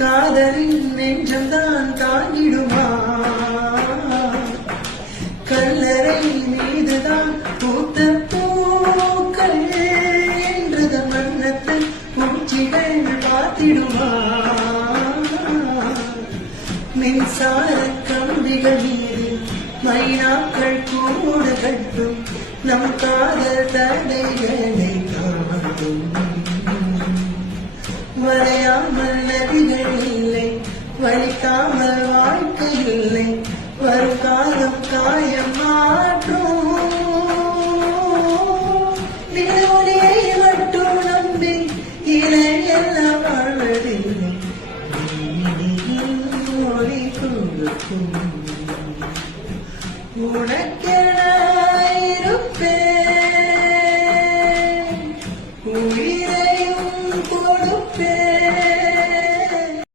காதலின் நெஞ்சம்தான் தாங்கிடுமா கல்லறை மீதுதான் பூத்த பூக்கள் என்றத மன்னத்தை பூச்சிகள் பார்த்திடுமா மின்சார கம்பிகள் மீது மைனாக்கள் கூடு கட்டும் நம் காதல் தடைகளை தாண்டும் வரையாமல் நதிகள் இல்லை வலிக்காமல் வாழ்க்கை இல்லை வரும் காலம் காயம் மாற்றும் நிலவொலியை மட்டும் நம்பி இலையெல்லாம் வாழ்வதில்லை ஒளி கொடுக்கும் உனக்கு